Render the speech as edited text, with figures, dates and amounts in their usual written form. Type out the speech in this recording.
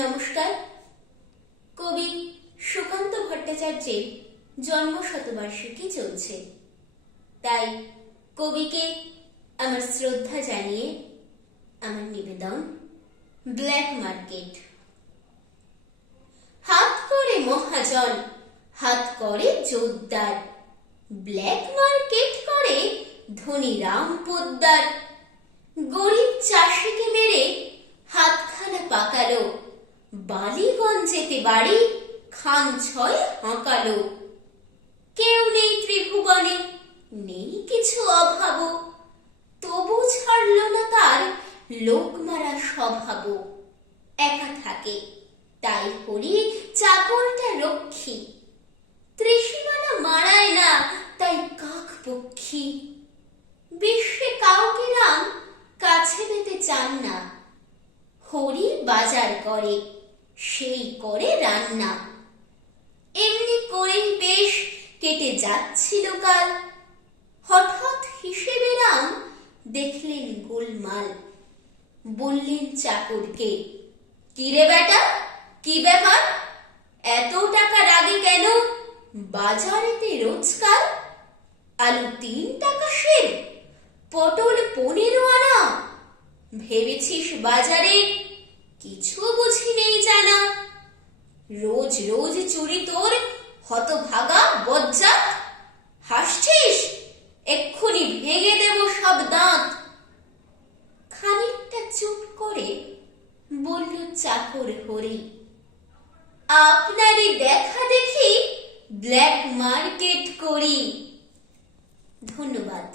নমস্কার। কবি সুকান্ত ভট্টাচার্যের জন্মশতবার্ষিকী চলছে, তাই কবিকে আমার শ্রদ্ধা জানিয়ে আমার নিবেদন ব্ল্যাক মার্কেট। হাত করে মহাজন, হাত করে জোরদার, ব্ল্যাক মার্কেট করে ধনী রাম পোদ্দার। গরিব চাষিকে মেরে হাতখানা পাকালো, বালিগঞ্জেতে বাড়ি খান ছয় হাঁকালো। কেউ নেই ত্রিভুবনে, নেই কিছু অভাব, তবু ছাড়ল না তার লোক মারা স্বভাব। একা থাকে তাই করি চাকরটা রক্ষী, ত্রিসীমানা মারায় না তাই কাক পক্ষী। বিশ্বে কাউকে রাম কাছে পেতে চান না, হরি বাজার করে সেই করে রান্না। এমনি করেই বেশ কেটে যাচ্ছিল কাল, হঠাৎ হিসেবে রাম দেখলেন গোলমাল। বললেন চাকরকে, কি রে বেটা, কি ব্যাপার, এত টাকা রাগে কেন, বাজারেতে রোজকার? আলু 3 টাকা সের, পটল 15 আনা, ভেবেছিস বাজারে কিছু বুঝি নেই জানা? রোজ রোজ চুরি তোর হতভাগা বজ্জাত, হাসছিস? এক্ষুনি ভেঙে দেব সব দাঁত। খানিকটা চুপ করে বলল চাকর হরি, আপনারই দেখা দেখি ব্ল্যাক মার্কেট করি। ধন্যবাদ।